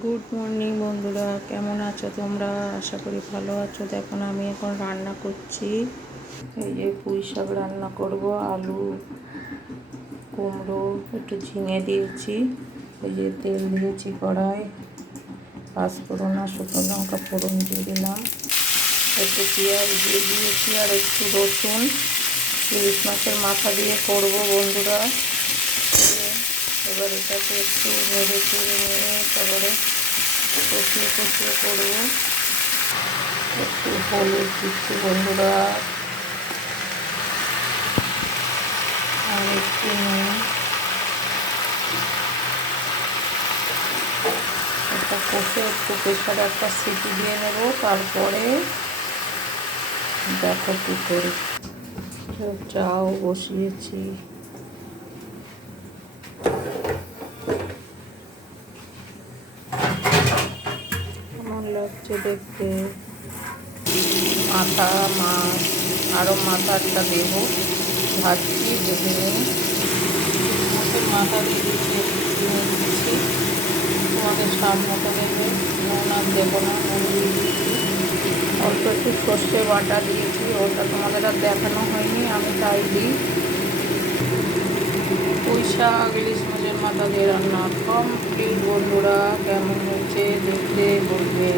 Good morning বন্ধুরা, কেমন আছো তোমরা? আশা করি ভালো আছো। দেখো না, আমি এখন রান্না করছি। এই যে পুঁই শাক রান্না করব, আলু, কুমড়ো, একটু ঝিঙে দিয়েছি। এই যে তেল দিয়েছি কড়াই, পাঁচফোড়ন আর শুকনো লঙ্কা ফোড়ন দিয়ে দিলাম। একটু পেঁয়াজ দিয়ে দিয়েছি আর একটু রসুন। ইলিশ মাছের মাথা দিয়ে করব বন্ধুরা। এবার এটাকে একটু নেড়ে চেড়ে নিয়ে তারপরে কষিয়ে কষিয়ে করবো। একটু হলুদ দিচ্ছি বন্ধুরা, আর একটু নুন। এটা কষে একটু প্রেশারে একটা সিটি দিয়ে নেব, তারপরে দেখো কী করি। চাও বসিয়েছি। কেমন লাগছে দেখতে। মাথা মাছ, আরও মাথাটা দেবো, ভাজছি, ভেজে নিই। মাছের মাথা দিয়ে দিচ্ছি, দিচ্ছি। তোমাদের স্বাদ মতো দেবে, নুন আর দেবো না, নুন দিয়ে দিচ্ছি। অল্প একটু সর্ষে বাটা দিয়েছি, ওটা তোমাদের আর দেখানো হয়নি, আমি তাই দিই। পুঁই শাক ইলিশ মাছের মাথা দিয়ে রান্না কমপ্লিট বন্ধুরা। কেমন হয়েছে দেখতে বলবে।